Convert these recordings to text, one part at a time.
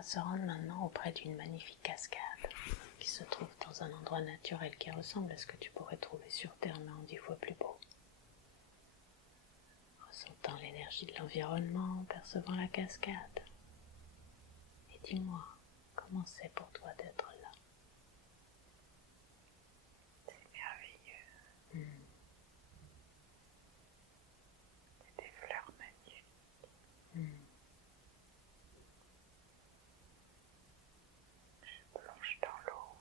va se rendre maintenant auprès d'une magnifique cascade qui se trouve dans un endroit naturel qui ressemble à ce que tu pourrais trouver sur Terre, mais en 10 fois plus beau. Ressentant l'énergie de l'environnement, percevant la cascade. Et dis-moi, comment c'est pour toi d'être là? C'est merveilleux. C'est des fleurs magnifiques. Je plonge dans l'eau.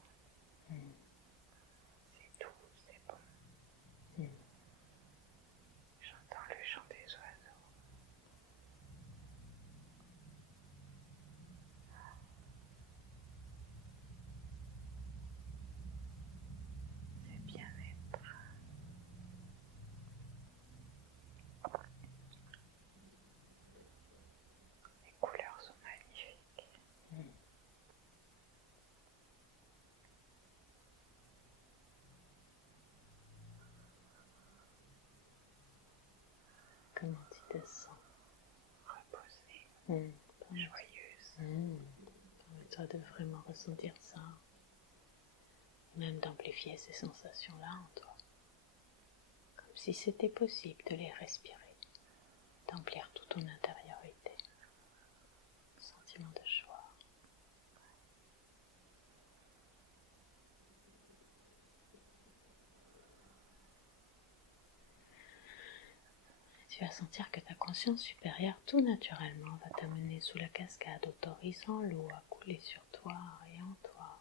C'est doux, c'est bon. J'entends le chant des oiseaux. C'est bien-être. Les couleurs sont magnifiques. Comment tu te sens? Reposée, joyeuse. Permets-toi de vraiment ressentir ça, même d'amplifier ces sensations-là en toi, comme si c'était possible de les respirer, d'emplir toute ton intériorité, sentiment de joie. Tu vas sentir que ta conscience supérieure, tout naturellement, va t'amener sous la cascade, autorisant l'eau à couler sur toi et en toi,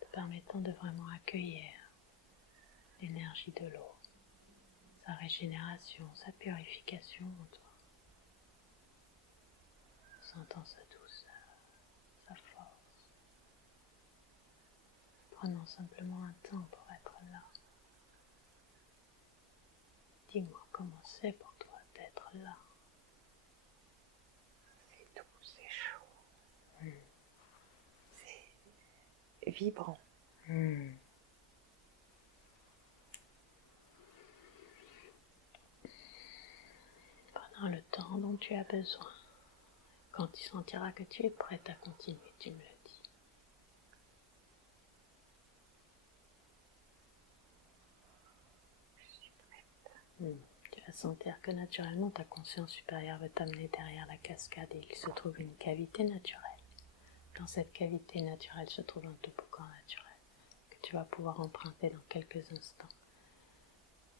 te permettant de vraiment accueillir l'énergie de l'eau, sa régénération, sa purification en toi, sentant sa douceur, sa force, prenant simplement un temps pour être là. Dis-moi comment c'est pour toi d'être là. C'est doux, c'est chaud. C'est vibrant. Prenant le temps dont tu as besoin. Quand tu sentiras que tu es prête à continuer, tu me le dis. Je suis prête. Tu vas sentir que naturellement ta conscience supérieure va t'amener derrière la cascade et il se trouve une cavité naturelle. Dans cette cavité naturelle se trouve un toboggan naturel que tu vas pouvoir emprunter dans quelques instants.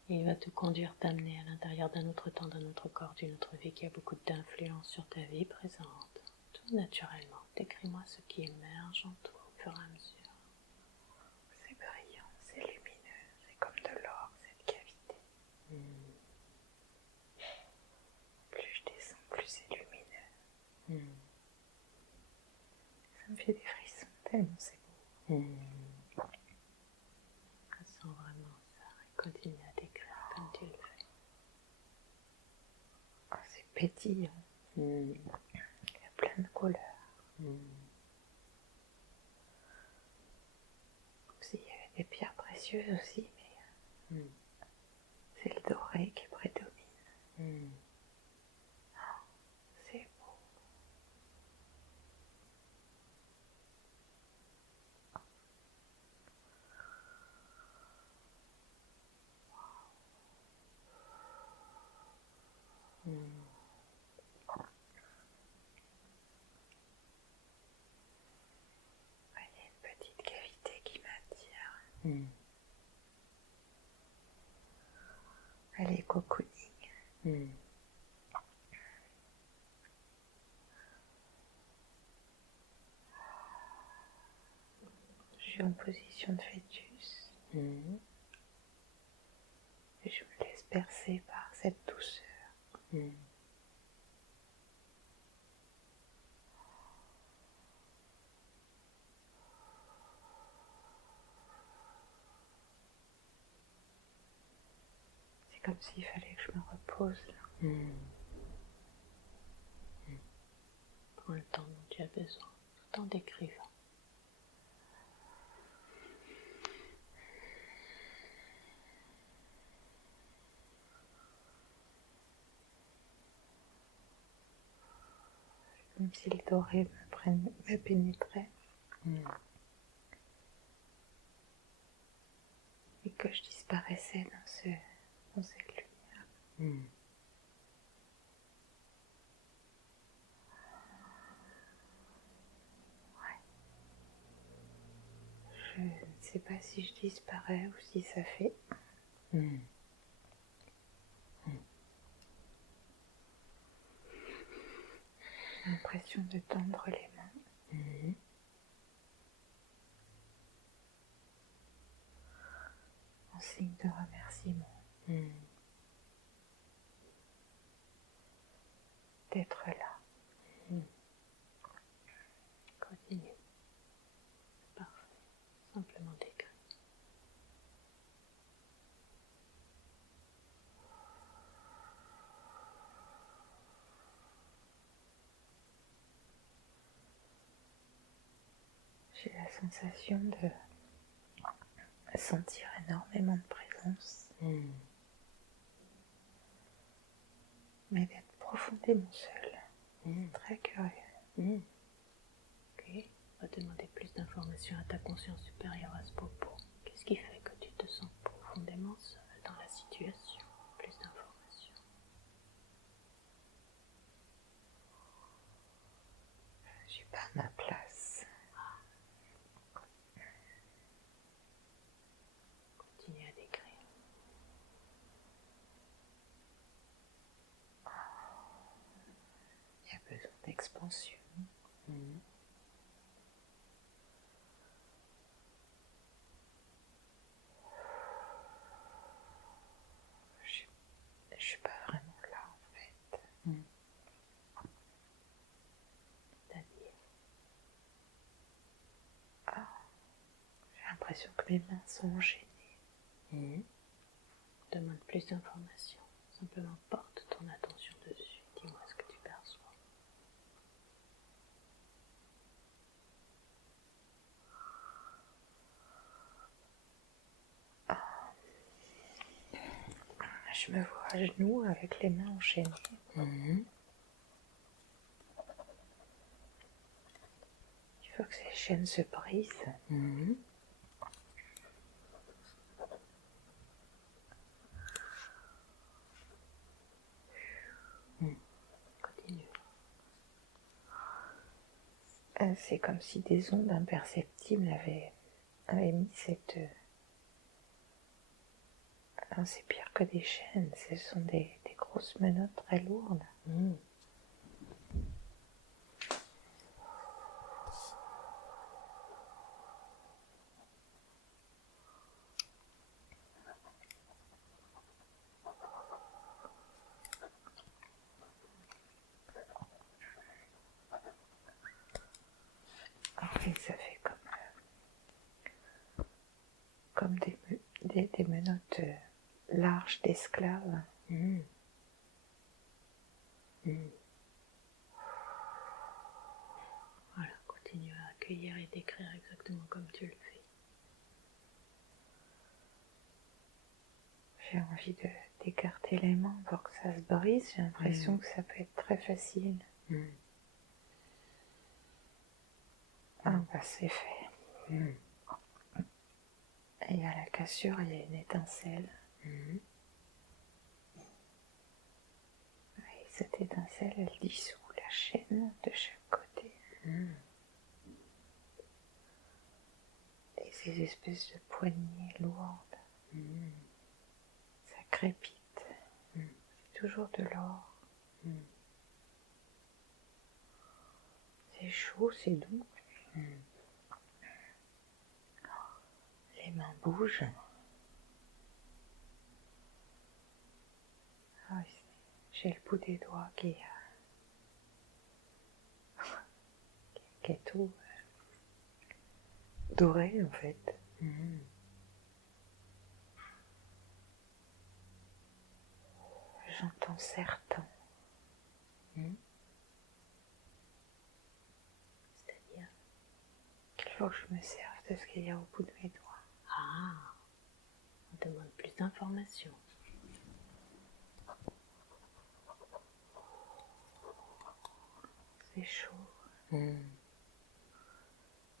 Et il va te conduire, t'amener à l'intérieur d'un autre temps, d'un autre corps, d'une autre vie qui a beaucoup d'influence sur ta vie présente. Tout naturellement, décris-moi ce qui émerge en toi au fur et à mesure. C'est brillant, c'est lumineux, c'est comme de l'or cette cavité. Plus je descends, plus c'est lumineux. Ça me fait des frissons tellement c'est beau. Ressens vraiment ça et continue à décrire comme tu le fais. Oh, c'est pétillant. Il y a plein de couleurs. S'il y avait des pierres précieuses aussi, mais c'est le doré qui prédomine. Oh, c'est beau. Il y a une petite cavité qui m'attire. Elle est cocooning. Je suis en position de fœtus. Et je me laisse bercer par cette douceur. C'est comme s'il fallait que je me repose là. Prends le temps dont tu as besoin, tout en décrivant. Comme comme si le doré me pénétrait. Et que je disparaissais dans cette lumière. Je ne sais pas si je disparais ou si ça fait. J'ai l'impression de tendre les mains. En signe de remerciement. D'être là. Continue. Parfait. Simplement décris. J'ai la sensation de sentir énormément de présence. Mais d'être profondément seule. Très curieux. Ok. On va demander plus d'informations à ta conscience supérieure à ce propos. Qu'est-ce qui fait que tu te sens profondément seule dans la situation? Plus d'informations. Je ne suis pas à ma place. Continue à décrire. Il y a besoin d'expansion. Je suis pas vraiment là en fait. C'est-à-dire, J'ai l'impression que mes mains sont enchaînées. demande plus d'informations. Simplement porte ton attention dessus. Dis-moi ce que tu perçois. Je me vois à genoux avec les mains enchaînées. Il faut que ces chaînes se brisent. Continue. C'est comme si des ondes imperceptibles avaient mis cette... Non, c'est pire que des chaînes, ce sont des grosses menottes très lourdes. Et ça fait comme des menottes larges d'esclaves. Voilà, continue à accueillir et décrire exactement comme tu le fais. J'ai envie d'écarter les mains pour que ça se brise. J'ai l'impression que ça peut être très facile. Ah bah c'est fait. Et à la cassure, il y a une étincelle. Et cette étincelle, elle dissout la chaîne de chaque côté. Et ces espèces de poignées lourdes, ça crépite. C'est toujours de l'or. C'est chaud, c'est doux. Les mains bougent. Ah, j'ai le bout des doigts qui est tout doré en fait. J'entends certains. C'est-à-dire, qu'il faut que je me serve de ce qu'il y a au bout de mes doigts. ah, on demande plus d'informations. fait chaud.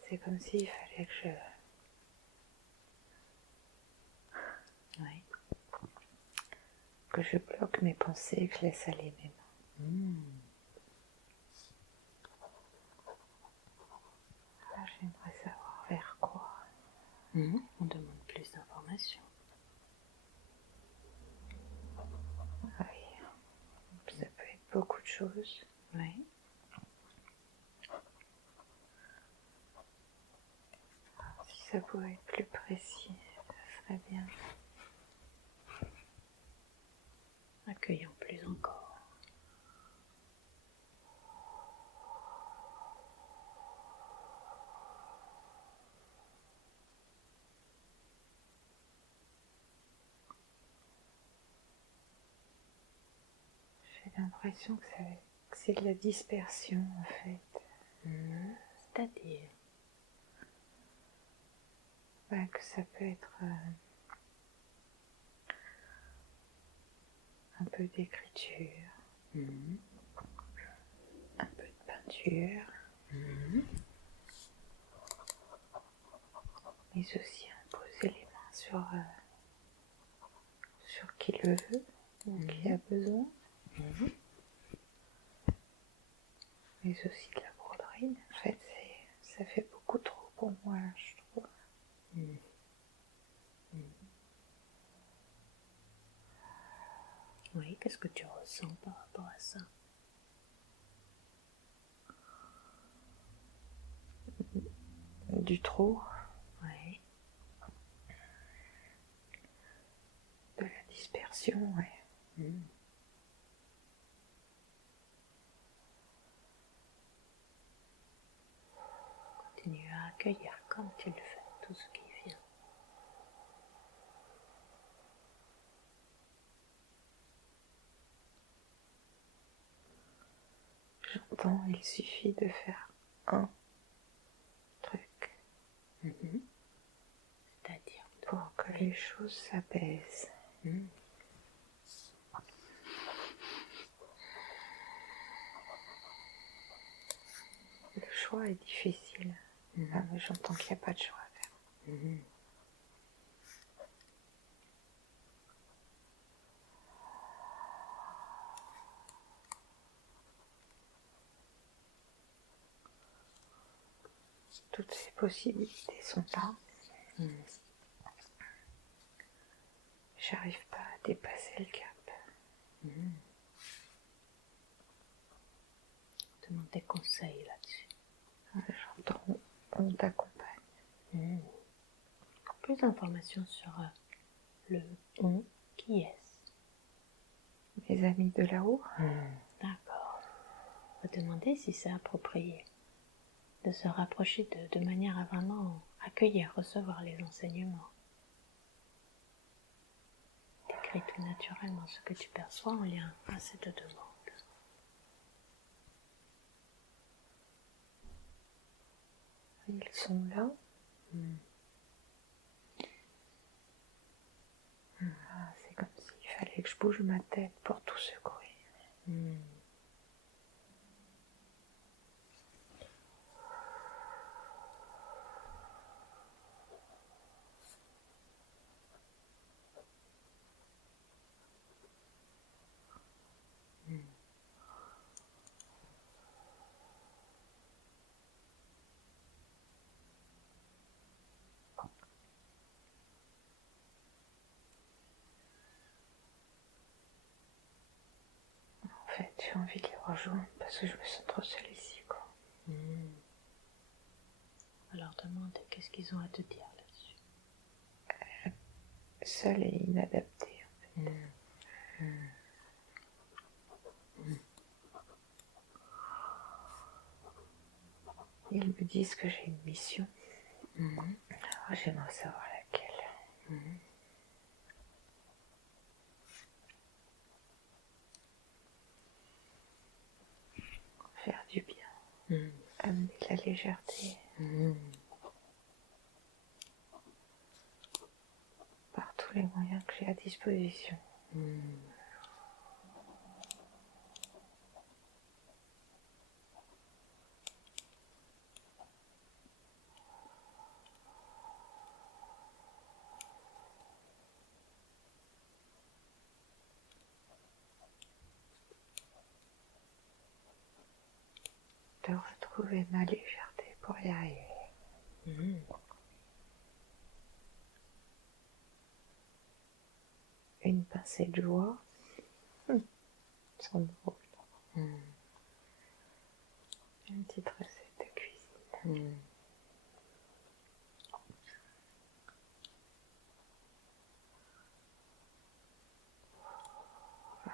C'est comme s'il fallait que je bloque mes pensées et que je laisse aller mes mains. Là, j'aimerais savoir vers quoi. On demande plus d'informations. Oui, ça peut être beaucoup de choses. Oui. Si ça pouvait être plus précis, ça serait bien. Accueillons plus encore. J'ai l'impression que c'est de la dispersion en fait. C'est-à-dire Que ça peut être un peu d'écriture, un peu de peinture, mais aussi imposer les mains sur qui le veut ou qui a besoin, mais aussi de la broderie. En fait, ça fait beaucoup trop pour moi, je trouve. Oui, qu'est-ce que tu ressens par rapport à ça? Du trop, Oui. de la dispersion, Continue à accueillir comme tu le fais, tout ce qui vient. J'entends, il suffit de faire un truc C'est-à-dire pour que les choses s'apaisent. Le choix est difficile. Mais j'entends qu'il n'y a pas de choix à faire. Toutes ces possibilités sont là. J'arrive pas à dépasser le cap. Demande des conseils là-dessus. J'entends, on t'accompagne. Plus d'informations sur le on, qui est-ce? Mes amis de là-haut. D'accord. On va demander si c'est approprié de se rapprocher de manière à vraiment accueillir, recevoir les enseignements. Décris tout naturellement ce que tu perçois en lien à cette demande. Ils sont là. C'est comme s'il fallait que je bouge ma tête pour tout secouer. En fait, j'ai envie de les rejoindre parce que je me sens trop seule ici, quoi. Alors demande qu'est-ce qu'ils ont à te dire là-dessus. Seule et inadaptée, en fait. Ils me disent que j'ai une mission. Alors j'aimerais savoir laquelle. Faire du bien. Amener de la légèreté. Par tous les moyens que j'ai à disposition. de retrouver ma légèreté pour y arriver. Une pincée de joie. Sans drôle. Une petite recette de cuisine.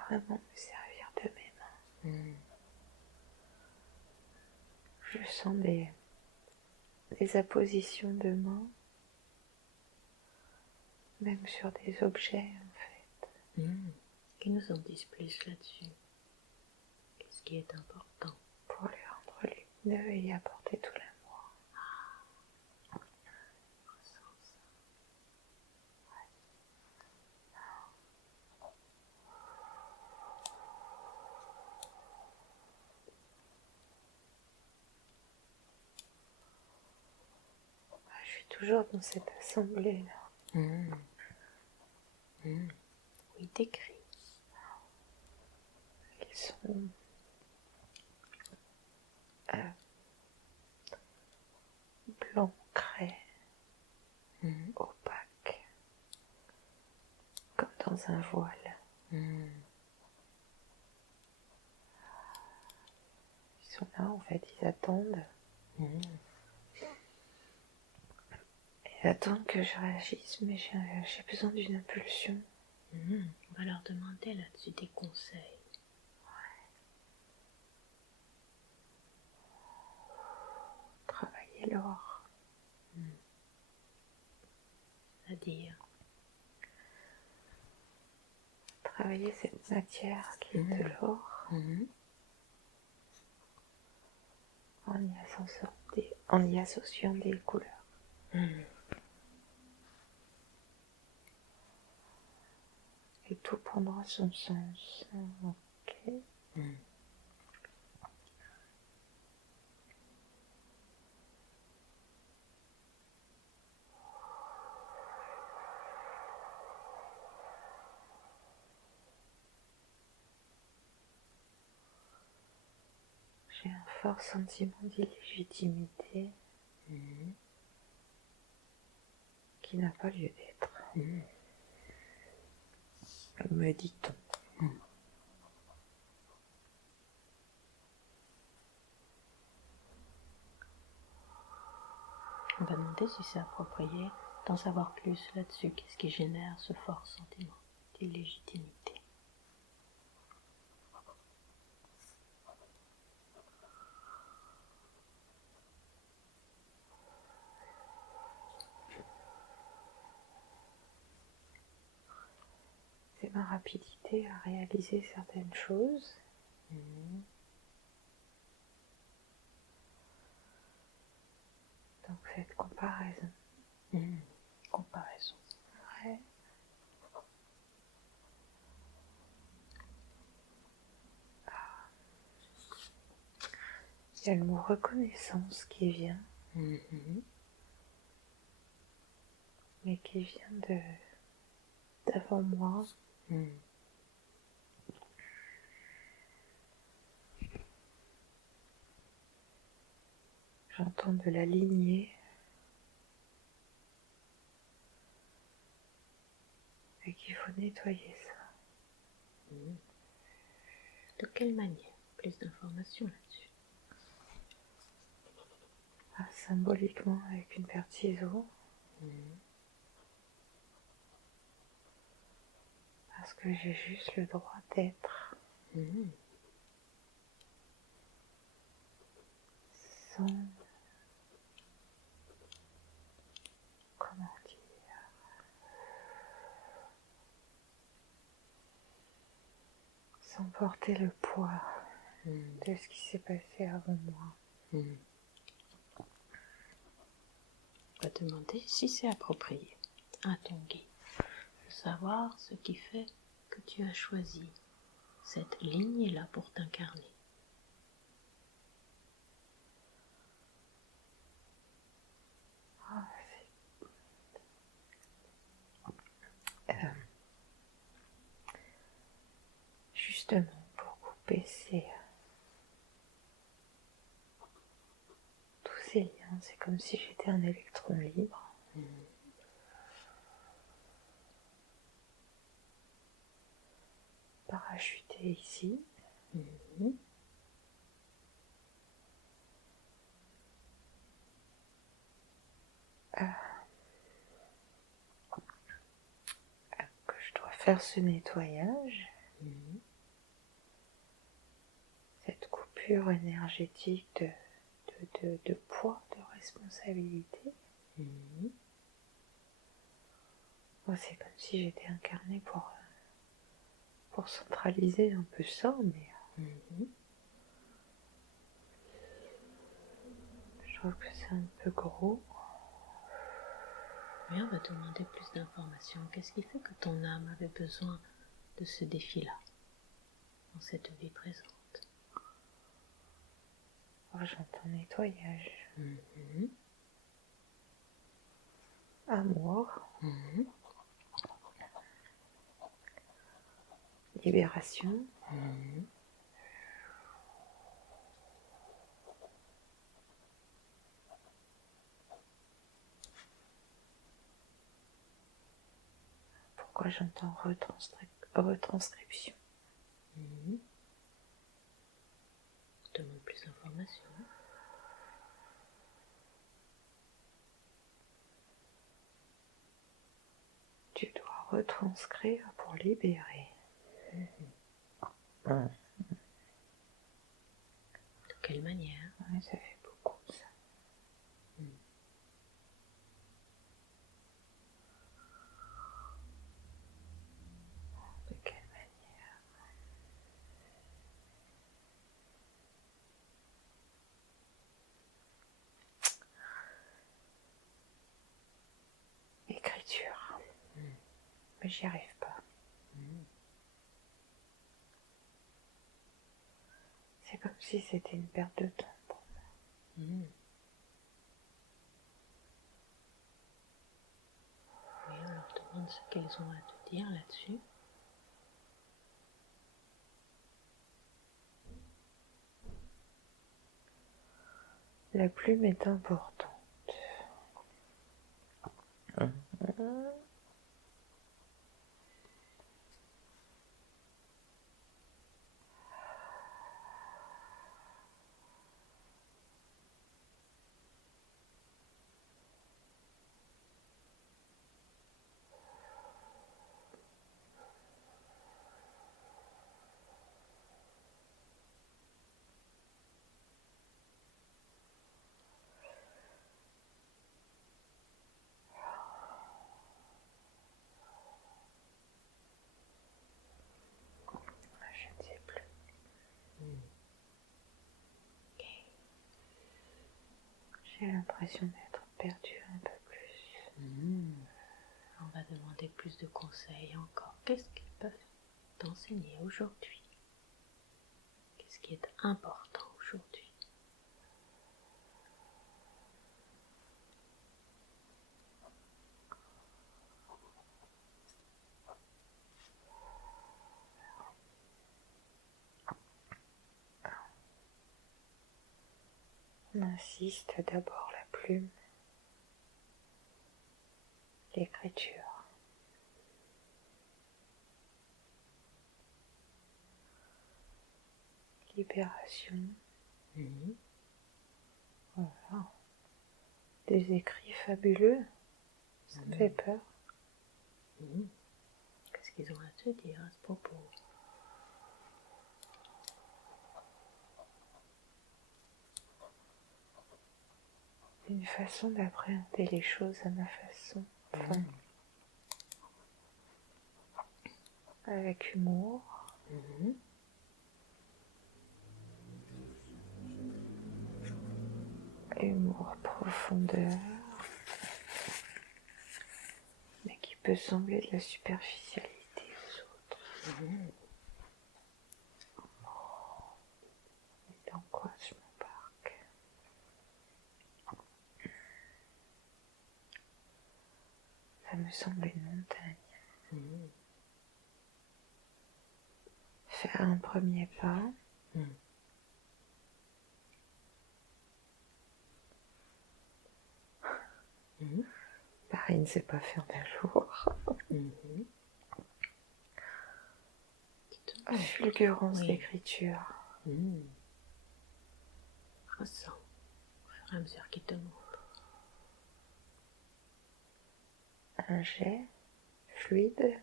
Vraiment me servir de mes mains. Je sens des appositions de mains, même sur des objets en fait. Qui nous en disent plus là-dessus? Qu'est-ce qui est important? Pour les rendre lumineux et y apporter tout l'amour. Je suis toujours dans cette assemblée-là. Oui, décrit. Ils sont blanc craie, opaque, comme dans un voile. Ils sont là, en fait, ils attendent. Ils attendent que je réagisse, mais j'ai besoin d'une impulsion. On va leur demander là-dessus des conseils. Travailler l'or. C'est-à-dire Travailler cette matière qui est de l'or en y associant des couleurs. Et tout prendra son sens. Ok. J'ai un fort sentiment d'illégitimité qui n'a pas lieu d'être. Me dit-on. On va demander si c'est approprié d'en savoir plus là-dessus. Qu'est-ce qui génère ce fort sentiment d'illégitimité? C'est ma rapidité à réaliser certaines choses. Donc cette comparaison. Comparaison. Ouais. Il y a le mot reconnaissance qui vient, mais qui vient d'avant moi. J'entends de la lignée et qu'il faut nettoyer ça. De quelle manière? Plus d'informations là-dessus. Symboliquement avec une paire de ciseaux. Parce que j'ai juste le droit d'être. Sans... Comment dire? Sans porter le poids de ce qui s'est passé avant moi. On va demander si c'est approprié à ton guide de savoir ce qui fait que tu as choisi cette lignée-là pour t'incarner. Justement pour couper ces liens, c'est comme si j'étais un électron libre. Parachuté ici. Que je dois faire ce nettoyage, cette coupure énergétique de poids, de responsabilité. Moi, c'est comme si j'étais incarnée pour centraliser un peu ça, mais je trouve que c'est un peu gros. Mais on va te demander plus d'informations. Qu'est-ce qui fait que ton âme avait besoin de ce défi-là, dans cette vie présente? Oh, j'entends nettoyage. Amour. Libération. Pourquoi j'entends retranscription? Demande plus d'informations. Tu dois retranscrire pour libérer. De quelle manière? Oui, ça fait beaucoup ça. De quelle manière? Écriture. Mais j'y arrive pas. C'est comme si c'était une perte de temps pour moi. Oui, on leur demande ce qu'elles ont à te dire là-dessus. La plume est importante. Je ne sais plus. J'ai l'impression d'être perdue un peu plus. On va demander plus de conseils encore. Qu'est-ce qu'ils peuvent t'enseigner aujourd'hui? Qu'est-ce qui est important aujourd'hui? On insiste d'abord la plume, l'écriture. Libération. Voilà. Des écrits fabuleux. Ça me fait peur. Qu'est-ce qu'ils ont à te dire à ce propos? Une façon d'appréhender les choses à ma façon. Enfin, avec humour. Humour, profondeur. Mais qui peut sembler de la superficialité aux autres. Et dans quoi je m'embarque? Ça me semble une montagne. Faire un premier pas. Pareil ne s'est pas fait en un jour. Fulgurance d'écriture. Ressens au fur et à mesure qu'il te montre. Un jet fluide,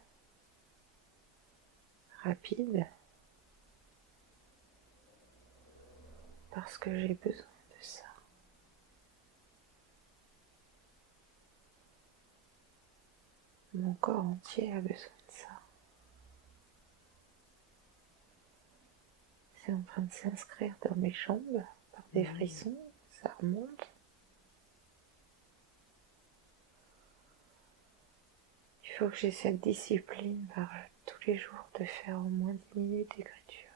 rapide, parce que j'ai besoin de ça. Mon corps entier a besoin de ça. C'est en train de s'inscrire dans mes jambes par des frissons, ça remonte. Il faut que j'ai cette discipline tous les jours de faire au moins 10 minutes d'écriture.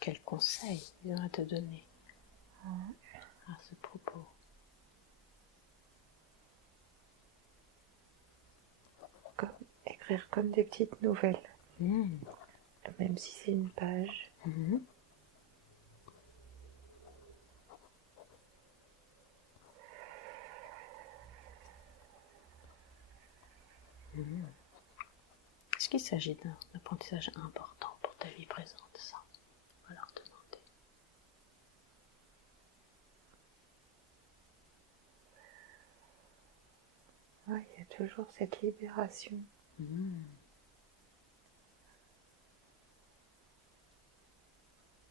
Quel conseil il va te donner à ce propos? Écrire comme des petites nouvelles, même si c'est une page. Est-ce qu'il s'agit d'un apprentissage important pour ta vie présente, ça? On va leur demander. Oui, il y a toujours cette libération.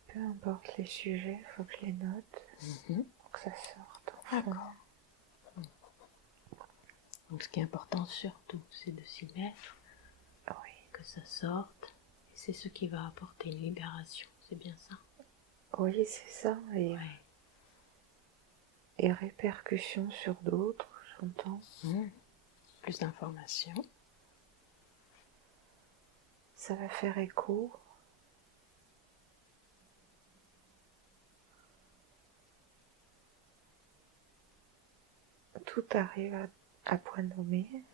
Peu importe les sujets, il faut que je les note pour que ça sorte. D'accord. Donc ce qui est important surtout, c'est de s'y mettre, que ça sorte, et c'est ce qui va apporter une libération, c'est bien ça? Oui, c'est ça, et répercussions sur d'autres, j'entends. Plus d'informations. Ça va faire écho. Tout arrive à point nommé.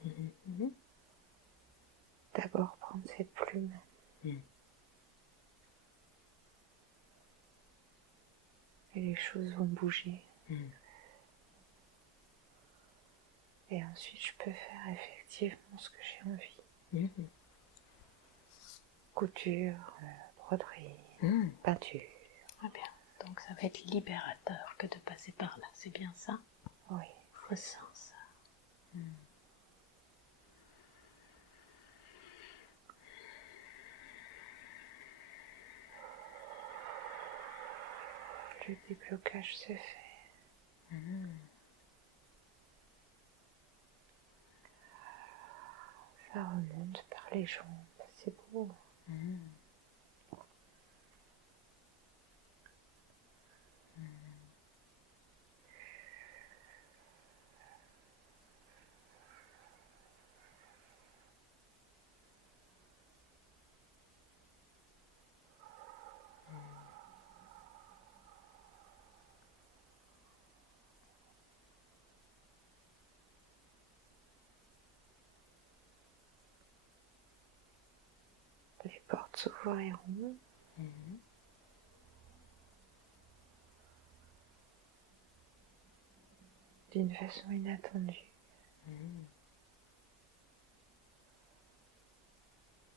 D'abord prendre cette plume. Et les choses vont bouger. Et ensuite, je peux faire effectivement ce que j'ai envie. Couture, broderie, peinture. Très bien. Donc ça va être libérateur que de passer par là, c'est bien ça? Oui. Ressens ça. Le déblocage se fait. Ça remonte par les jambes, c'est beau. Les portes s'ouvriront. D'une façon inattendue.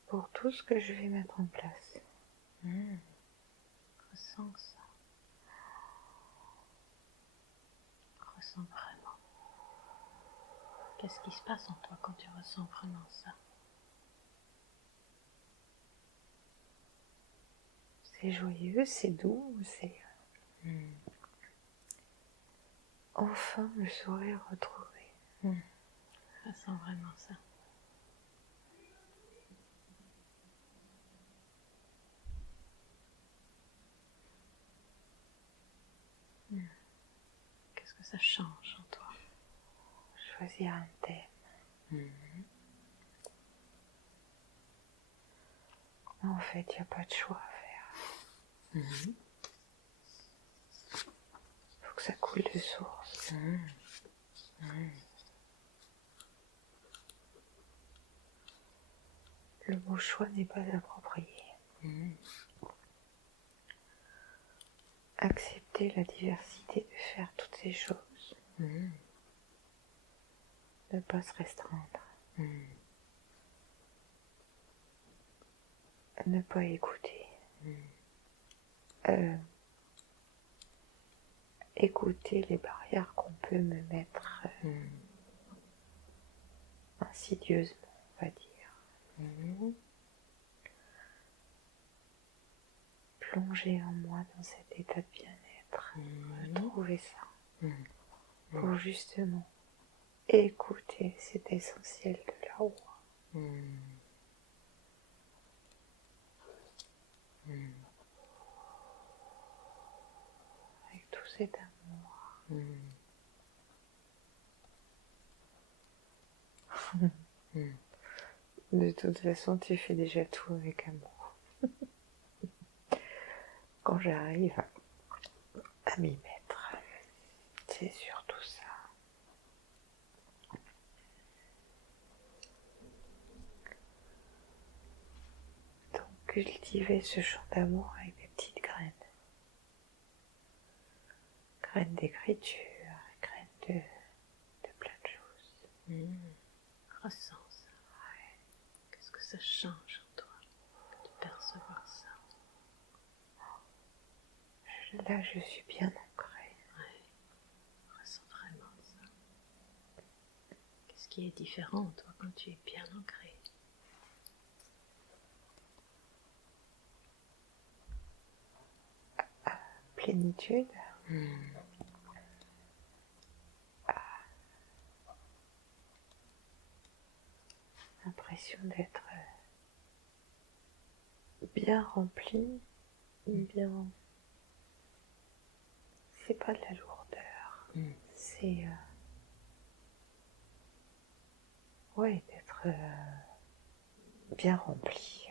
Pour tout ce que je vais mettre en place. Ressens ça. Ressens vraiment. Qu'est-ce qui se passe en toi quand tu ressens vraiment ça? C'est joyeux, c'est doux, c'est... Enfin le sourire retrouvé. Ressens vraiment ça. Qu'est-ce que ça change en toi? Choisir un thème. En fait, il n'y a pas de choix à faire. Il faut que ça coule de source. Le mot choix n'est pas approprié. accepter la diversité de faire toutes ces choses. Ne pas se restreindre. Ne pas écouter. Écouter les barrières qu'on peut me mettre insidieusement, on va dire. Plonger en moi dans cet état de bien-être, retrouver ça, pour justement écouter cet essentiel de la roi. Avec tout cet amour. De toute façon, tu fais déjà tout avec amour. Quand j'arrive à m'y mettre, c'est surtout ça. Donc, cultiver ce champ d'amour avec des petites graines. Graines d'écriture, graines de plein de choses. Ressens ça. Ouais. Qu'est-ce que ça change en toi de percevoir ça? Là, je suis bien ancrée. Ouais. Ressens vraiment ça. Qu'est-ce qui est différent en toi quand tu es bien ancré? Plénitude. L'impression d'être bien rempli, bien. C'est pas de la lourdeur, c'est ouais, d'être bien rempli.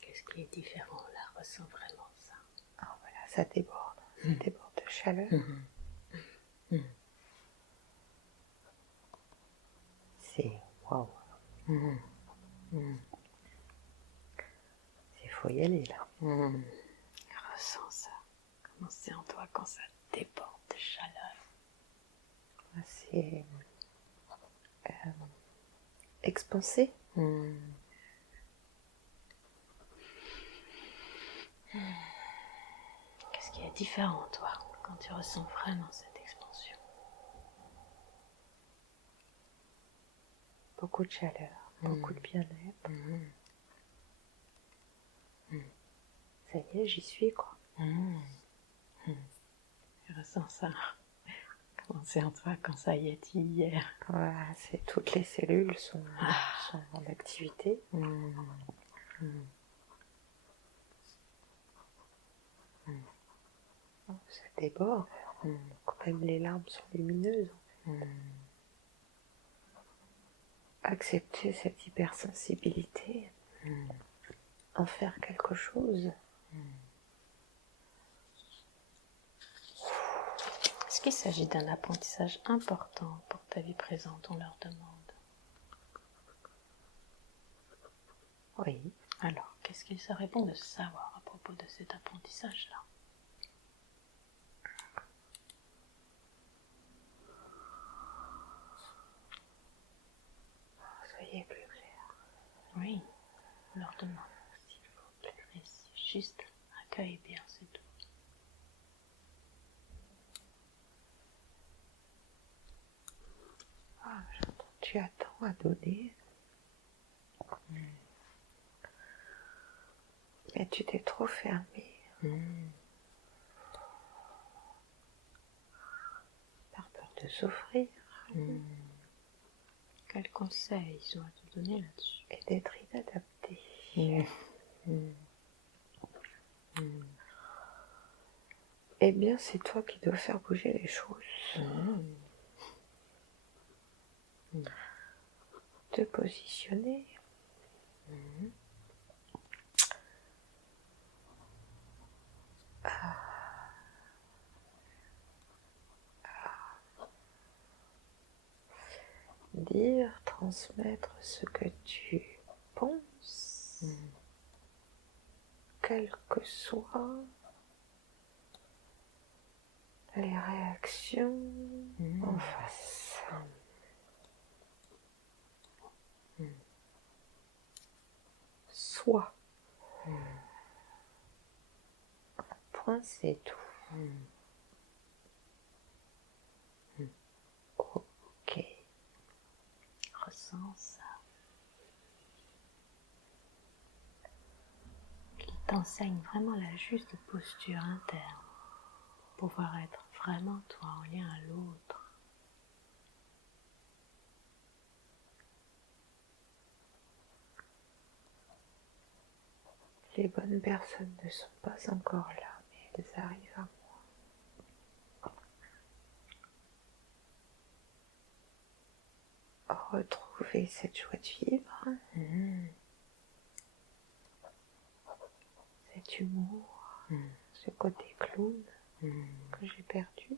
Qu'est-ce qui est différent là? Ressens vraiment ça. Ah, voilà, ça déborde de chaleur. C'est waouh. Il faut y aller là. Ressens ça. Comment c'est en toi quand ça déborde de chaleur? C'est expansé. Qu'est-ce qui est différent en toi quand tu ressens vraiment cette expansion? Beaucoup de chaleur, beaucoup de bien-être. Ça y est, j'y suis quoi. Je ressens ça. Comment c'est en toi quand ça y est hier? Voilà, c'est toutes les cellules sont en activité. Ça déborde. Quand même les larmes sont lumineuses. Accepter cette hypersensibilité, en faire quelque chose. Est-ce qu'il s'agit d'un apprentissage important pour ta vie présente, on leur demande? Oui. Alors, qu'est-ce qu'il serait bon de savoir à propos de cet apprentissage-là? Soyez plus clair. Oui, on leur demande, s'il vous plaît. Et juste accueille bien, c'est tout. Ah, tu as tant à donner. Mais tu t'es trop fermé. Par peur de souffrir. Quels conseils ils ont à te donner là-dessus? Et d'être inadapté. Eh bien, c'est toi qui dois faire bouger les choses. Te positionner. Dire, transmettre ce que tu penses, quel que soit les réactions en face. Soit. Point, c'est tout. Ok. Ressens ça. Il t'enseigne vraiment la juste posture interne. Pouvoir être vraiment toi en lien à l'autre. Les bonnes personnes ne sont pas encore là, mais elles arrivent à moi. Retrouver cette joie de vivre, cet humour, ce côté clown que j'ai perdu.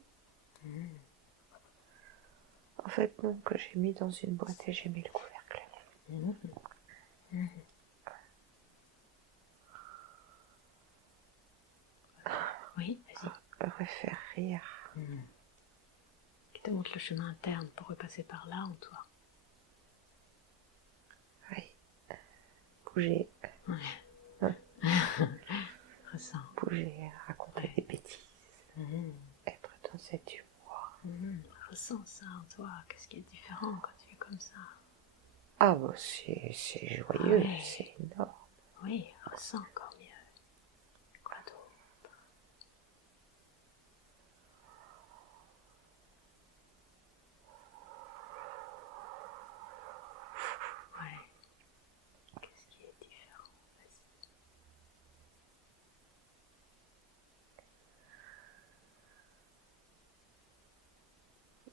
En fait, non, que j'ai mis dans une boîte et j'ai mis le couvercle. Oui, vas-y. Refaire rire. Qui te montre le chemin interne pour repasser par là en toi. Oui. Bouger. Ressens. Bouger, raconter des bêtises. Être dans cet humour. Ressens ça en toi. Qu'est-ce qui est différent quand tu es comme ça? Ah, bah, c'est joyeux, c'est énorme. Oui, ressens encore mieux. Quoi d'autre? Ouais. Qu'est-ce qui est différent? Vas-y.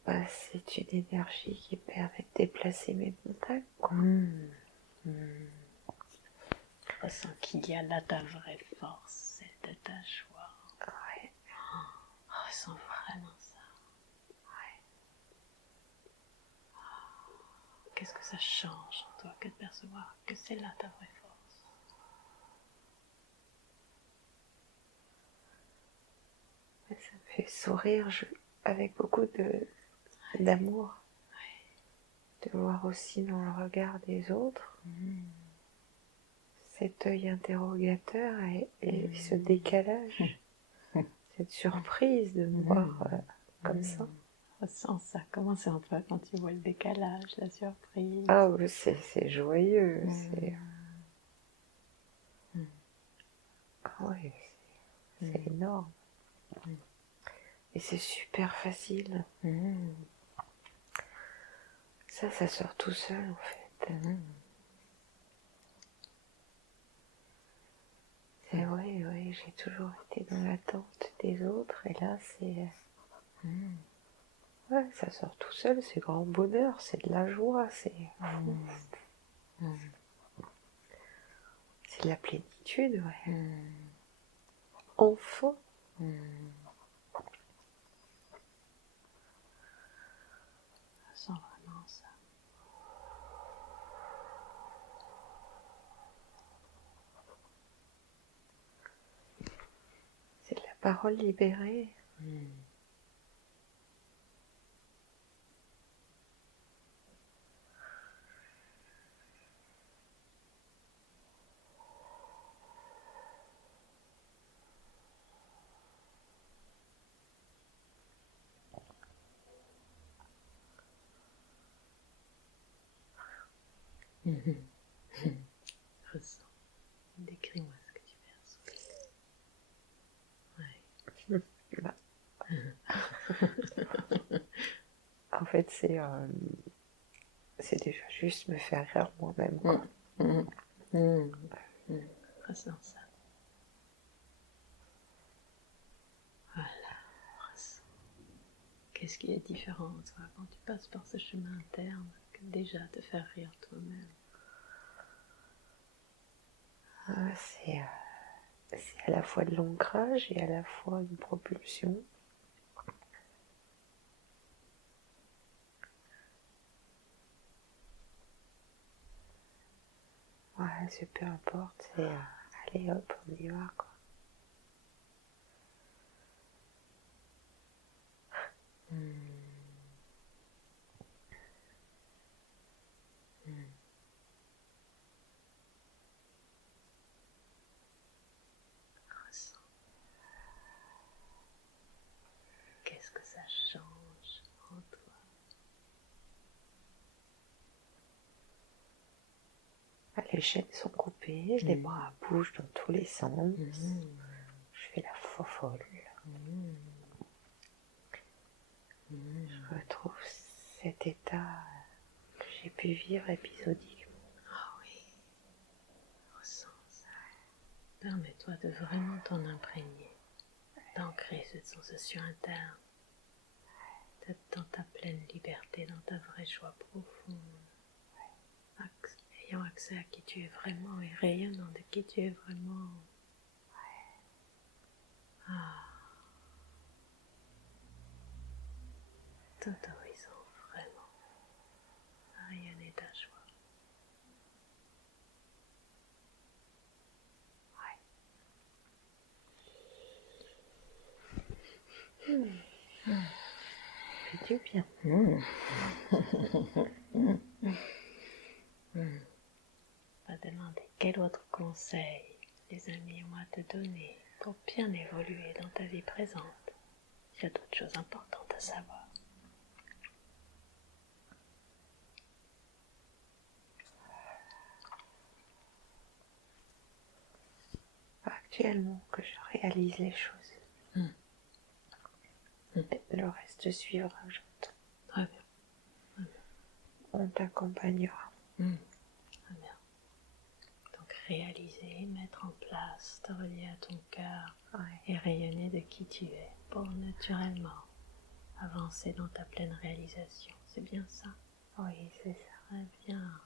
Bah, c'est une énergie qui permet de déplacer mes montagnes, quoi. Ressens qu'il y a là ta vraie force, celle de ta joie. Ouais. Ressens vraiment ça. Qu'est-ce que ça change en toi que de percevoir que c'est là ta vraie force? Ça me fait sourire avec beaucoup d'amour. De voir aussi dans le regard des autres cet œil interrogateur et ce décalage, cette surprise de me voir comme ça. Ressens ça. Comment c'est en toi quand tu vois le décalage, la surprise? Ah, c'est joyeux. Ah ouais, c'est énorme. Et c'est super facile. Ça sort tout seul en fait. Et ouais, j'ai toujours été dans l'attente des autres et là c'est... Ouais, ça sort tout seul, c'est grand bonheur, c'est de la joie, c'est de la plénitude, ouais. Enfin. Ressens vraiment ça. C'est de la parole libérée. Ressens. Décris-moi ce que tu perçois. Ouais. Bah. En fait, c'est déjà juste me faire rire moi-même, quoi. Ressens ça. Voilà, ressens. Qu'est-ce qui est différent en toi quand tu passes par ce chemin interne que déjà te faire rire toi-même? C'est à la fois de l'ancrage et à la fois une propulsion. Ouais, c'est peu importe, c'est allez hop, on y va, quoi. Ressens. Qu'est-ce que ça change en toi? Les chaînes sont coupées, les bras bougent dans tous les sens. Je fais la fofolle. Je retrouve cet état que j'ai pu vivre épisodiquement. Ah oui, ressens ça. Permets-toi de vraiment t'en imprégner, d'ancrer cette sensation interne, d'être dans ta pleine liberté, dans ta vraie joie profonde, ayant accès à qui tu es vraiment et rayonnant de qui tu es vraiment. T'autorisant vraiment à rayonner ta joie. Fait du bien. On va demander quel autre conseil les amis ont à te donner pour bien évoluer dans ta vie présente. Il y a d'autres choses importantes à savoir. Actuellement que je réalise les choses. Le reste suivra, j'entends. Très bien. On t'accompagnera. Très bien. Donc réaliser, mettre en place, te relier à ton cœur et rayonner de qui tu es pour naturellement avancer dans ta pleine réalisation. C'est bien ça? Oui, c'est ça. Très bien.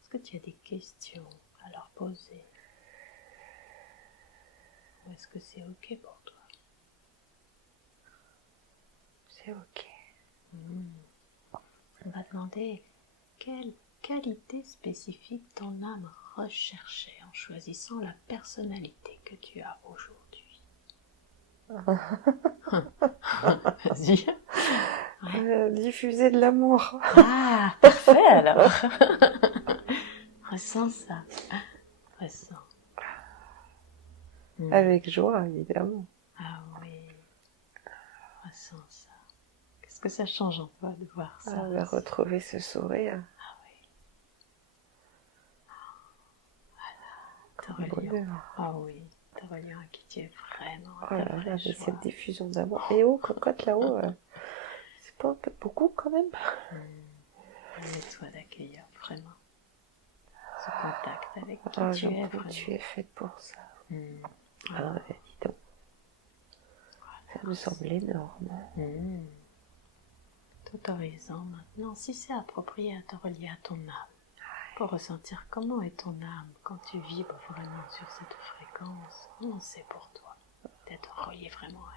Est-ce que tu as des questions à leur poser? Ou est-ce que c'est ok pour toi? C'est ok. On va demander quelle qualité spécifique ton âme recherchait en choisissant la personnalité que tu as aujourd'hui. Vas-y. Diffuser de l'amour. Ah, parfait alors. Ressens ça. Ressens. Avec joie, évidemment. Ah oui. Ressens ça. Qu'est-ce que ça change en toi de voir ça? Retrouver ce sourire. Ah oui. Voilà. Te reliant. Ah oui. Te reliant à qui tu es vraiment. Oh là là, mais cette diffusion d'amour. Et oh, cocotte là-haut, c'est pas un peu beaucoup quand même? Permets-toi d'accueillir vraiment ce contact avec qui tu es vraiment. Tu es faite pour ça. Ah, dis donc. Ça me semble énorme. T'autorisant maintenant, si c'est approprié, à te relier à ton âme, pour ressentir comment est ton âme quand tu vibres vraiment sur cette fréquence. Comment c'est pour toi d'être relié vraiment à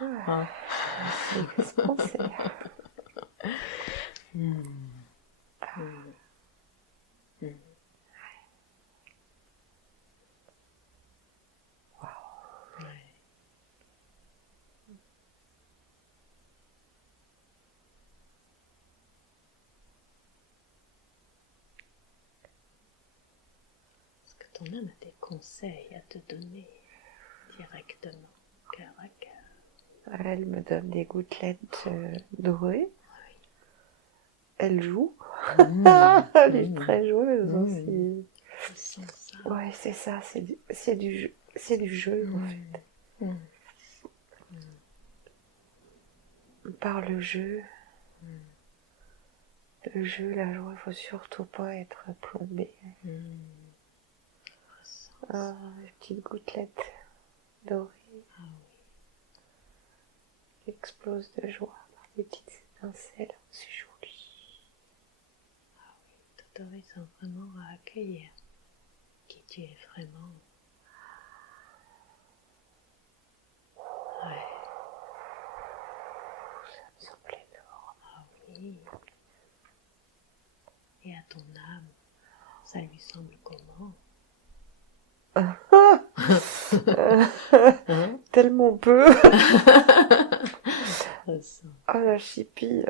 elle? Qu'est-ce qu'on sait? Est-ce que ton âme a des conseils à te donner directement, cœur à cœur? Elle me donne des gouttelettes dorées. Elle joue. Elle est très joueuse aussi. Ouais, c'est ça, c'est du jeu, en fait. Par le jeu, la joie, il faut surtout pas être plombé. Les petites gouttelettes dorées qui explosent de joie par des petites étincelles, c'est joli. T'autorisant vraiment à accueillir qui tu es vraiment. Ça me semble énorme. Ah oui. Et à ton âme, ça lui semble comment? Hein? Tellement peu. Ressens. Ah, la chipie.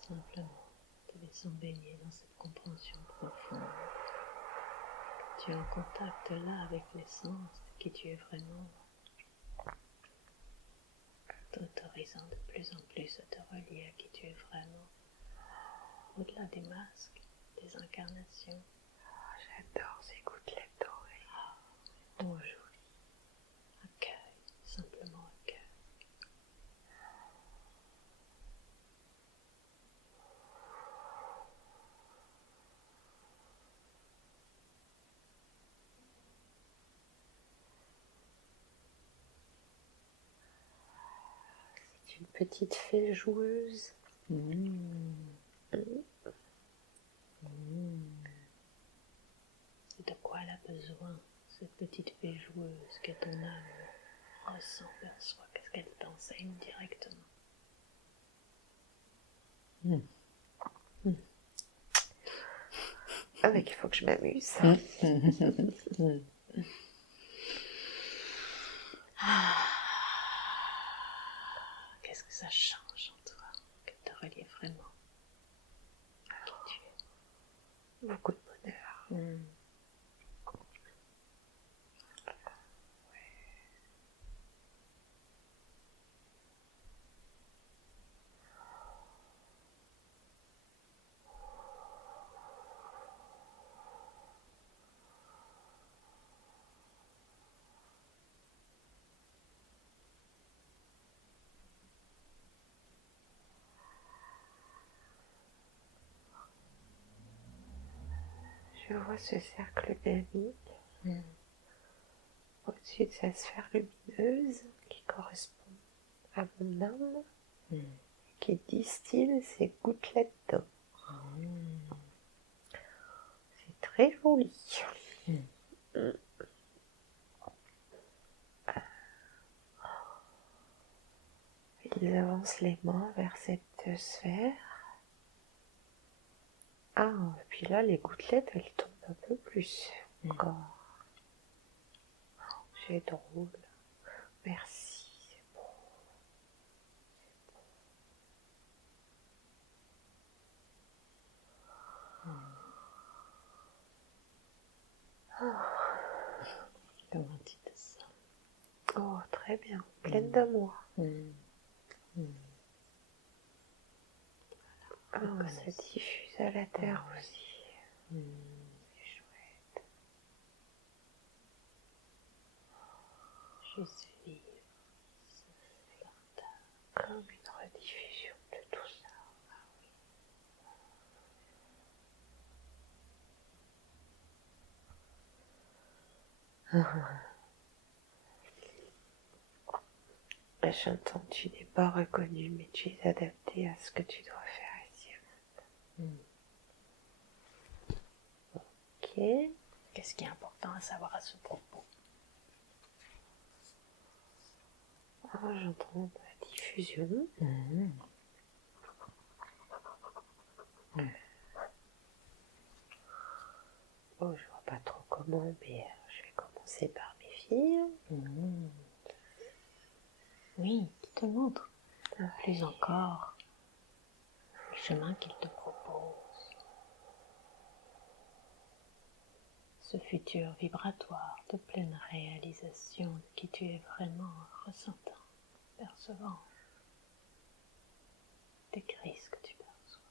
Simplement, te laissant baigner dans cette compréhension profonde. Tu es en contact là avec l'essence de qui tu es vraiment, t'autorisant de plus en plus à te relier à qui tu es vraiment, au-delà des masques, des incarnations. J'adore ces gouttelettes dorées. Oh, joli. Accueille, simplement accueille. C'est une petite fée joueuse. C'est de quoi elle a besoin, cette petite fée joueuse que ton âme ressent, perçoit, qu'est-ce qu'elle t'enseigne directement. Ah, mais il faut que je m'amuse. Qu'est-ce que ça change en toi, que de te relier vraiment à qui tu es. Beaucoup de bonheur. Je vois ce cercle d'amis au-dessus de sa sphère lumineuse qui correspond à mon âme, qui distille ses gouttelettes d'eau. C'est très joli. Ils avancent les mains vers cette sphère. Ah, et puis là, les gouttelettes, elles tombent un peu plus encore. C'est drôle. Merci, c'est beau. Comment tu te sens? Oh, très bien. Pleine d'amour. Oh, ça diffuse à la terre aussi. C'est chouette. Juste vivre ce partage. Comme une rediffusion de tout ça. J'entends, tu n'es pas reconnu, mais tu es adapté à ce que tu dois faire ici. Ok. Qu'est-ce qui est important à savoir à ce propos? Oh, j'entends la diffusion. Oh, je vois pas trop comment, mais je vais commencer par mes filles. Oui, qui te montre plus encore le chemin qu'il te propose. Ce futur vibratoire de pleine réalisation de qui tu es vraiment, ressentant, percevant, décris ce que tu perçois.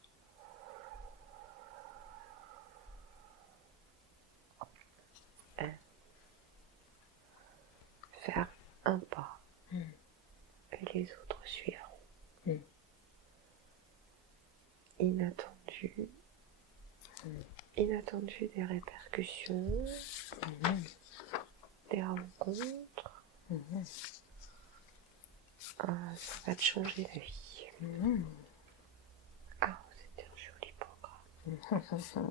Faire un pas. Et les autres suivront. Inattendu. Inattendu des répercussions. Des rencontres. Ça va te changer la vie. Ah, c'est un joli programme.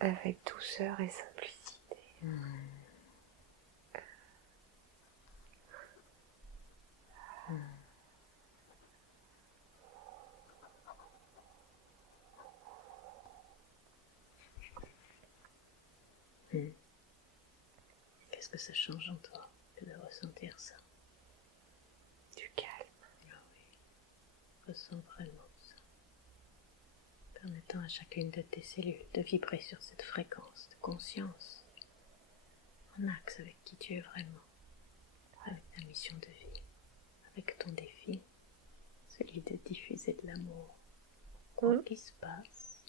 Avec douceur et simplicité. que ça change en toi que de ressentir ça? Du calme. Ah oui, ressens vraiment ça. Permettant à chacune de tes cellules de vibrer sur cette fréquence de conscience, en axe avec qui tu es vraiment, avec ta mission de vie, avec ton défi, celui de diffuser de l'amour. Quoi qu'il se passe.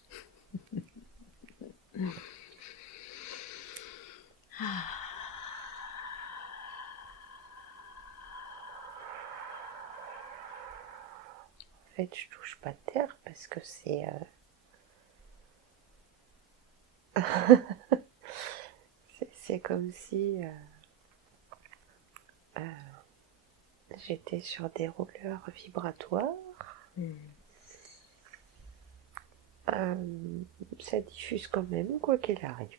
En fait, je touche pas terre parce que c'est comme si j'étais sur des rouleurs vibratoires. Ça diffuse quand même, quoi qu'il arrive.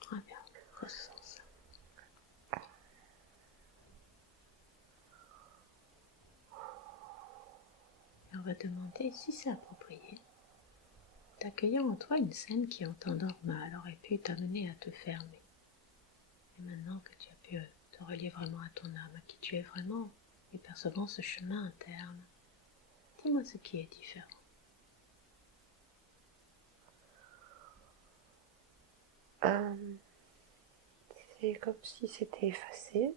Très bien, ressens ça. Et on va demander si c'est approprié, d'accueillir en toi une scène qui, en temps normal, aurait pu t'amener à te fermer. Et maintenant que tu as pu te relier vraiment à ton âme, à qui tu es vraiment, et percevant ce chemin interne, dis-moi ce qui est différent. C'est comme si c'était effacé.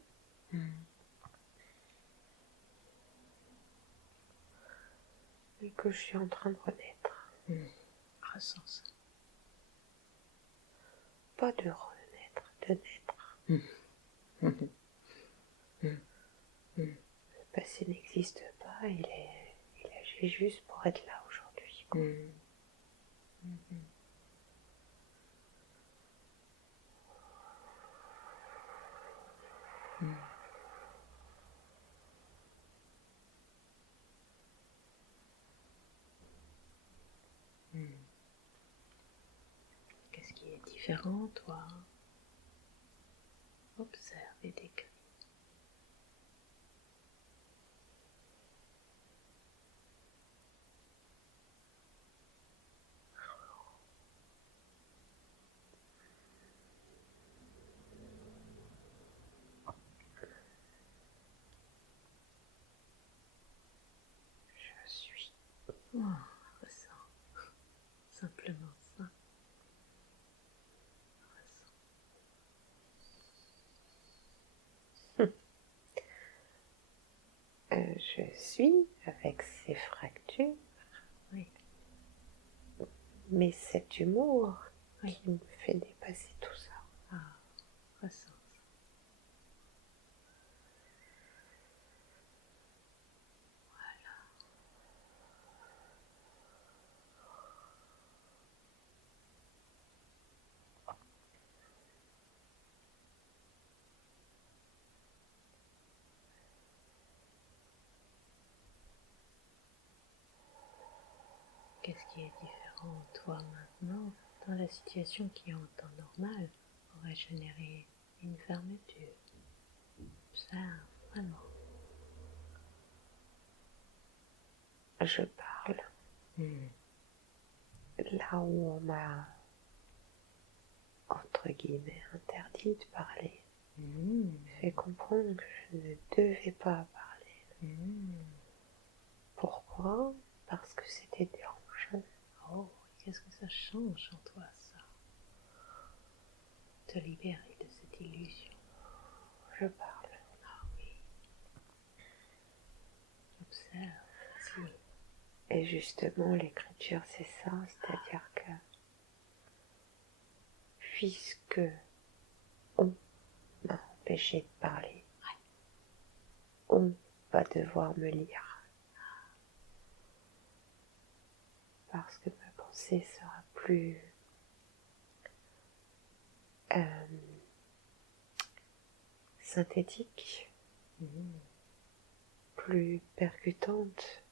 Et que je suis en train de renaître. Ressens ça. Pas de renaître, de naître. Le passé n'existe pas, il agit juste pour être là aujourd'hui. Qu'est-ce qui est différent, toi? Observe et décris. Je suis. Ressens. Simplement ça. Je suis avec ces fractures. Oui. Mais cet humour Oui. qui me fait dépasser tout ça. Ressens ça. Qu'est-ce qui est différent en toi maintenant dans la situation qui en temps normal aurait généré une fermeture? Observe vraiment. Je parle. Là où on m'a, entre guillemets, interdit de parler. Fait comprendre que je ne devais pas parler. Pourquoi? Parce que c'était dérangeant. Oh, qu'est-ce que ça change en toi, ça? Te libérer de cette illusion. Je parle. Ah oui. Observe, si. Et justement, l'écriture, c'est ça, c'est-à-dire que puisque on m'a empêché de parler, on va devoir me lire. Parce que ma pensée sera plus synthétique, plus percutante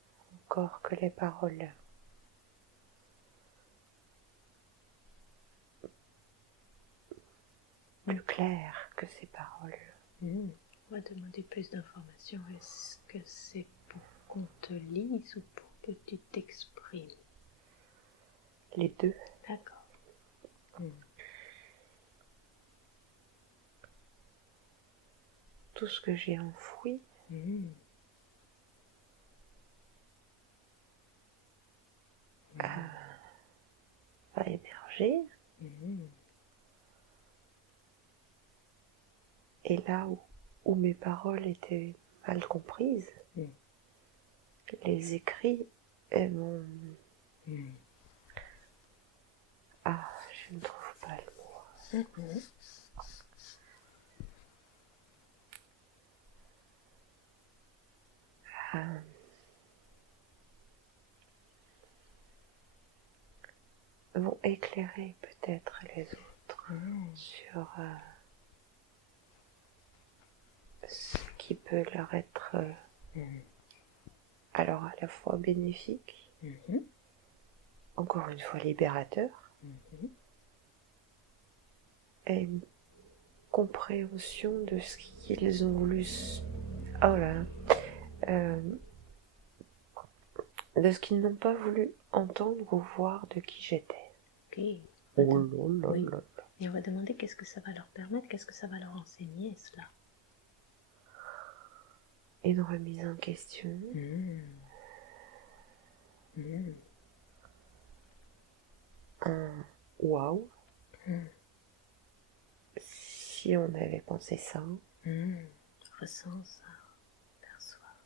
encore que les paroles. Plus claires que ces paroles. On va demander plus d'informations. Est-ce que c'est pour qu'on te lise ou pour que tu t'exprimes? Les deux. D'accord. tout ce que j'ai enfoui va émerger. Et là où mes paroles étaient mal comprises, les écrits vont... Ah, je ne trouve pas le mot. Vont éclairer peut-être les autres sur ce qui peut leur être alors à la fois bénéfique, encore une fois libérateur, et une compréhension de ce qu'ils ont voulu, de ce qu'ils n'ont pas voulu entendre ou voir de qui j'étais. Oui. Et on va demander qu'est-ce que ça va leur permettre, qu'est-ce que ça va leur enseigner, cela. Une remise en question. Un waouh. Si on avait pensé ça. Ressens ça, perçois.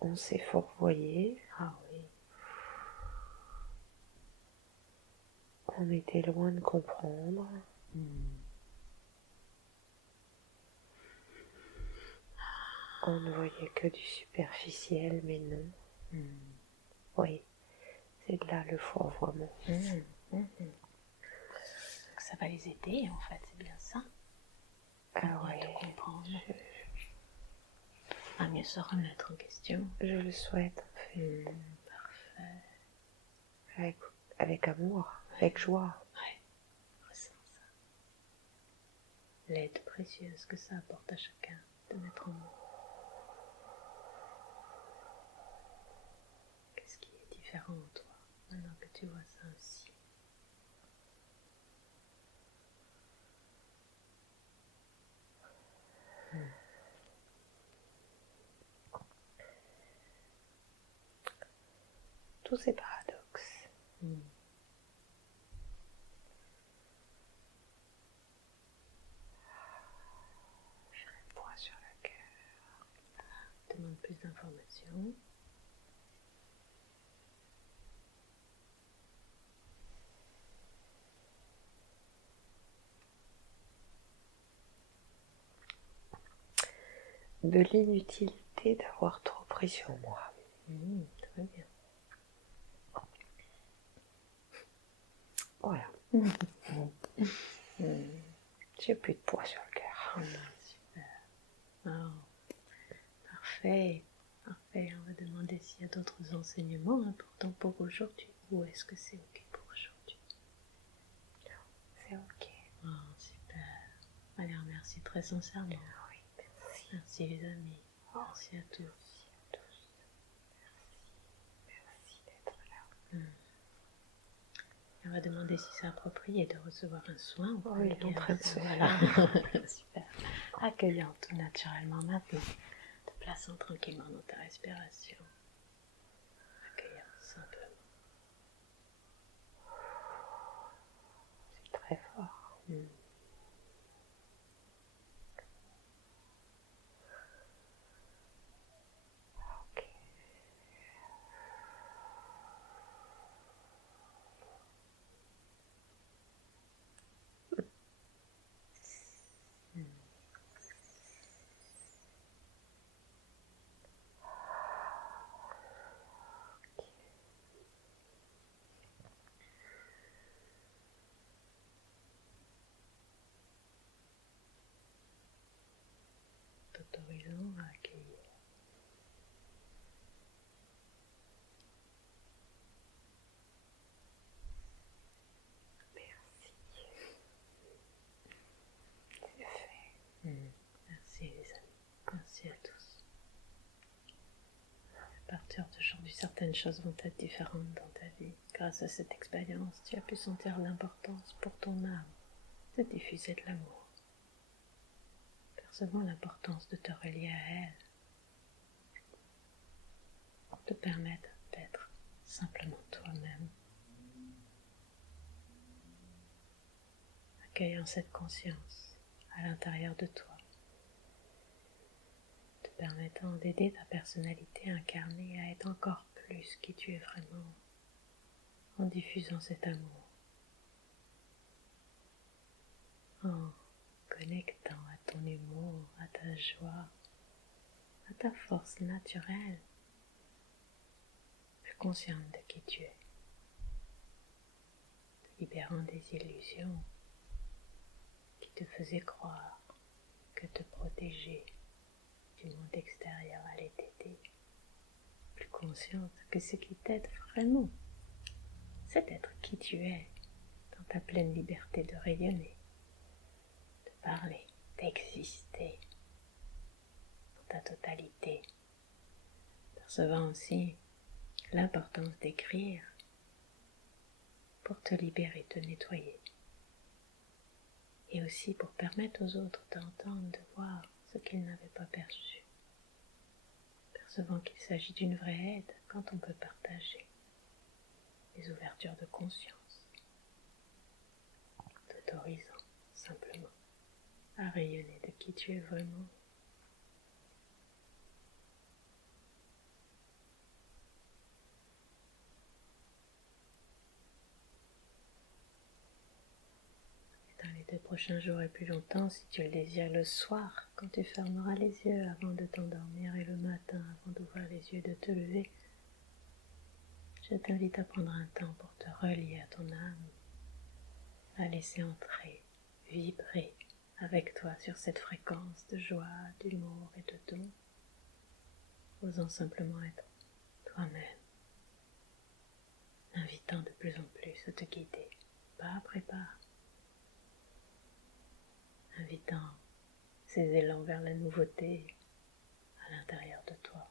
On s'est fourvoyé. Ah oui. On était loin de comprendre. On ne voyait que du superficiel, mais non. Oui, c'est de là le fourvoiement. Donc ça va les aider, en fait, c'est bien ça. Ah ouais. Tout comprendre. À mieux se remettre en question. Je le souhaite, en fait. Parfait. Avec amour, avec joie. Ressens ça. L'aide précieuse que ça apporte à chacun de mettre en mots. Qu'est-ce qui est différent en toi maintenant que tu vois ça aussi? Tous ces paradoxes. J'ai un poids sur le cœur. Demande plus d'informations. De l'inutilité d'avoir trop pris sur moi. Très bien. Voilà. J'ai plus de poids sur le cœur. Super. Oh. Parfait. Parfait. On va demander s'il y a d'autres enseignements importants pour aujourd'hui. Ou est-ce que c'est ok pour aujourd'hui? C'est ok. Oh, super. Allez, merci très sincèrement. Oui, merci. Merci les amis. Merci à tous. Merci d'être là. On va demander si c'est approprié de recevoir un soin. Oui, il est en train de se faire. Voilà. Super. Accueillant tout naturellement maintenant. Te plaçant tranquillement dans ta respiration. Accueillant simplement. C'est très fort. Ok. T'autorisant à accueillir. Merci. C'est fait. Merci les amis. Merci à tous. À partir d'aujourd'hui, certaines choses vont être différentes dans ta vie. Grâce à cette expérience, tu as pu sentir l'importance pour ton âme de diffuser de l'amour. percevant l'importance de te relier à elle, pour te permettre d'être simplement toi-même, accueillant cette conscience à l'intérieur de toi, te permettant d'aider ta personnalité incarnée à être encore plus qui tu es vraiment, en diffusant cet amour, en connectant à ton humour, à ta joie, à ta force naturelle, plus consciente de qui tu es, te libérant des illusions qui te faisaient croire que te protéger du monde extérieur allait t'aider, plus consciente que ce qui t'aide vraiment, c'est d'être qui tu es, dans ta pleine liberté de rayonner, de parler, d'exister dans ta totalité, percevant aussi l'importance d'écrire pour te libérer, te nettoyer, et aussi pour permettre aux autres d'entendre, de voir ce qu'ils n'avaient pas perçu, percevant qu'il s'agit d'une vraie aide quand on peut partager des ouvertures de conscience, t'autorisant simplement à rayonner de qui tu es vraiment. Et dans les 2 prochains jours et plus longtemps, si tu le désires, le soir, quand tu fermeras les yeux avant de t'endormir, et le matin avant d'ouvrir les yeux et de te lever, je t'invite à prendre un temps pour te relier à ton âme, à laisser entrer, vibrer avec toi sur cette fréquence de joie, d'humour et de don, osant simplement être toi-même, invitant de plus en plus à te guider, pas après pas, invitant ces élans vers la nouveauté à l'intérieur de toi,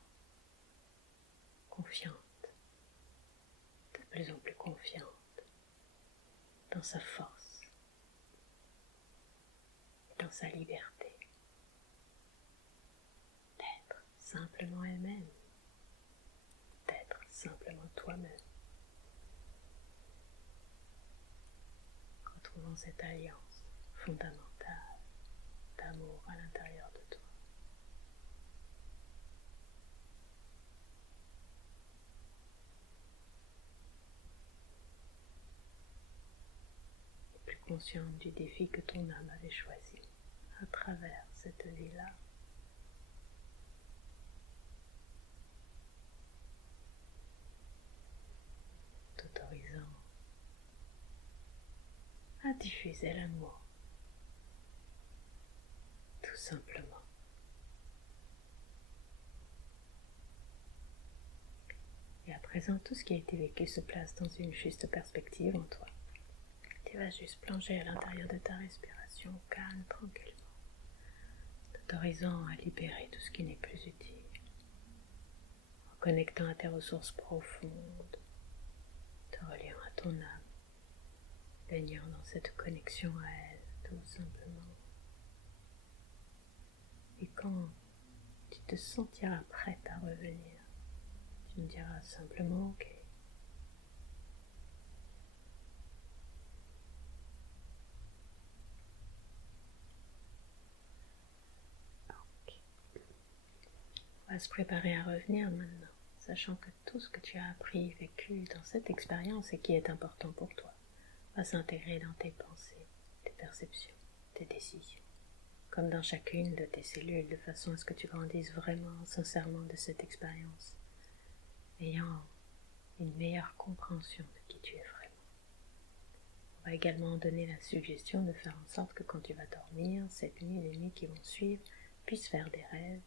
confiante, de plus en plus confiante dans sa force, dans sa liberté, d'être simplement elle-même, d'être simplement toi-même, retrouvant cette alliance fondamentale d'amour à l'intérieur de toi. Et plus consciente du défi que ton âme avait choisi à travers cette vie-là. T'autorisant à diffuser l'amour, tout simplement. Et à présent, tout ce qui a été vécu se place dans une juste perspective en toi. Tu vas juste plonger à l'intérieur de ta respiration, calme, tranquillement, t'autorisant à libérer tout ce qui n'est plus utile, en connectant à tes ressources profondes, te reliant à ton âme, baignant dans cette connexion à elle, tout simplement. Et quand tu te sentiras prête à revenir, tu me diras simplement ok. On va se préparer à revenir maintenant, sachant que tout ce que tu as appris, vécu dans cette expérience et qui est important pour toi, va s'intégrer dans tes pensées, tes perceptions, tes décisions, comme dans chacune de tes cellules, de façon à ce que tu grandisses vraiment, sincèrement de cette expérience, ayant une meilleure compréhension de qui tu es vraiment. On va également donner la suggestion de faire en sorte que quand tu vas dormir, cette nuit et les nuits qui vont suivre, puissent faire des rêves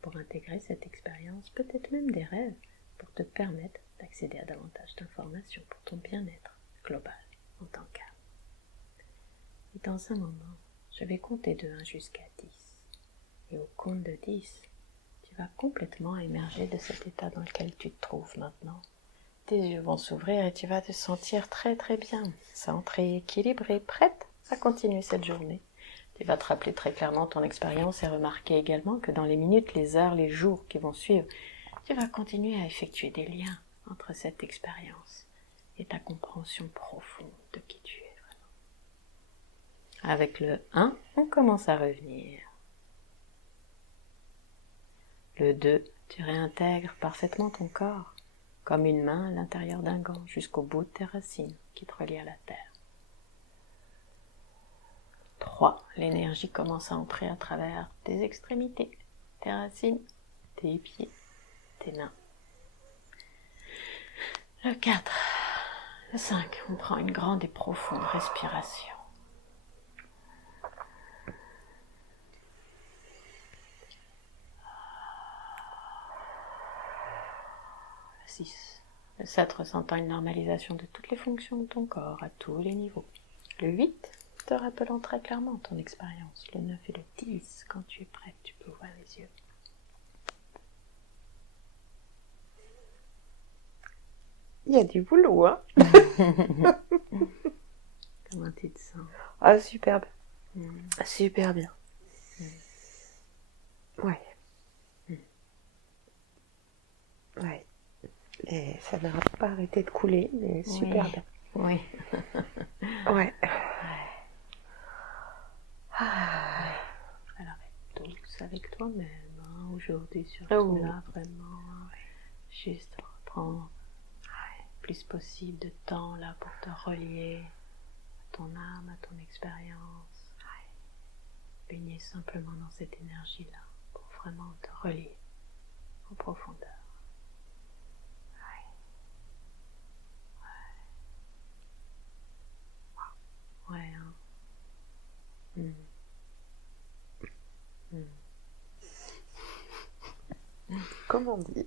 pour intégrer cette expérience, peut-être même des rêves pour te permettre d'accéder à davantage d'informations pour ton bien-être global en tant qu'âme. Et dans un moment, je vais compter de 1 jusqu'à 10. Et au compte de 10, tu vas complètement émerger de cet état dans lequel tu te trouves maintenant. Tes yeux vont s'ouvrir et tu vas te sentir très très bien, centrée, équilibrée, prête à continuer cette journée Tu vas te rappeler très clairement ton expérience et remarquer également que dans les minutes, les heures, les jours qui vont suivre, tu vas continuer à effectuer des liens entre cette expérience et ta compréhension profonde de qui tu es vraiment. Avec le 1, on commence à revenir. Le 2, tu réintègres parfaitement ton corps, comme une main à l'intérieur d'un gant, jusqu'au bout de tes racines qui te relient à la terre. 3, l'énergie commence à entrer à travers tes extrémités, tes racines, tes pieds, tes mains. Le 4, le 5, on prend une grande et profonde respiration. Le 6, le 7, ressentant une normalisation de toutes les fonctions de ton corps à tous les niveaux. Le 8, te rappelant très clairement ton expérience. Le 9 et le 10, quand tu es prête, tu peux ouvrir les yeux. Il y a du boulot, hein. Comment tu te sens? Ah, super bien. Super bien. Ouais. Ouais. Et ça n'a pas arrêté de couler, mais super bien. Oui. Ouais. Alors, être douce avec toi-même, hein, aujourd'hui, sur cela, vraiment. Juste reprendre le plus possible de temps là pour te relier à ton âme, à ton expérience. Baigner simplement dans cette énergie-là pour vraiment te relier en profondeur. Ouais, hein. Comment dire?